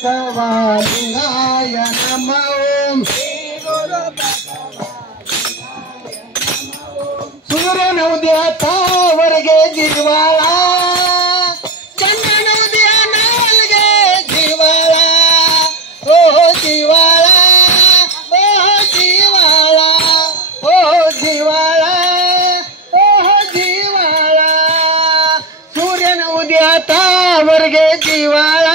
ಬಸವಲಿಂಗಾಯ ನಮಃ ಓಂ ಸೂರ್ಯನ ಉದಯದವರೆಗೆ ಜೀವಾಳ ಚಂದ್ರನ ಉದಯದವರೆಗೆ ಜೀವಾಳ ಓ ಜೀವಾಳ ಓ ಜೀವಾಳ ಓ ಜೀವಾಳ ಓ ಜೀವಾಳ ಸೂರ್ಯನ ಉದಯದವರೆಗೆ ಜೀವಾಳ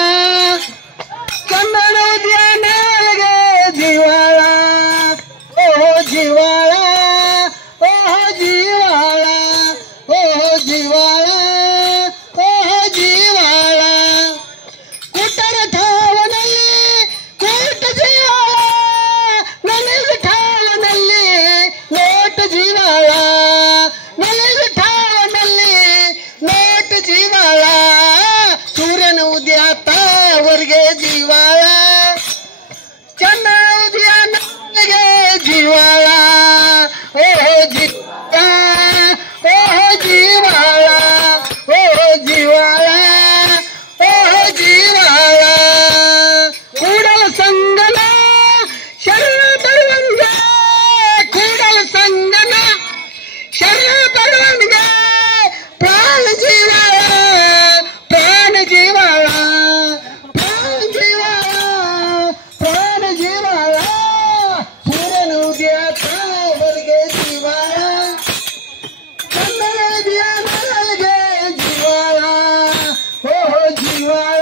ಚಂದ್ರನ ಉದಯದವರೆಗೆ ಜೀವಾಳ ಓ ಜೀವಾಳ ಸೂರ್ಯನ ಉದಯದವರೆಗೆ ಜೀವಾಳ ಚಂದ್ರ ಉದಯದವರೆಗೆ ಜೀವಾಳ ಓ ಜೀವಾಳ ಓ ಜೀವಾಳ ಓ ಜೀವಾಳ ಕೂಡಲ ಸಂಗನ ಶರಣ ಬರುವಂಗೆ ಕೂಡಲ ಸಂಗನ ಶರಣ ಬರುವಂಗೆ ಪ್ರಾಣ ಜೀವಾಳ ಪ್ರಾಣ ಜೀವಾಳ ಪ್ರಾಣ ಜೀವಾಳ ಪ್ರಾಣ ಜೀವಾಳ ಸೂರ್ಯನ ಉದಯದವರೆಗೆ ಜೀವಾಳ ಚಂದ್ರನ ಉದಯದವರೆಗೆ ಜೀವಾಳ ಓ ಜೀವಾಳ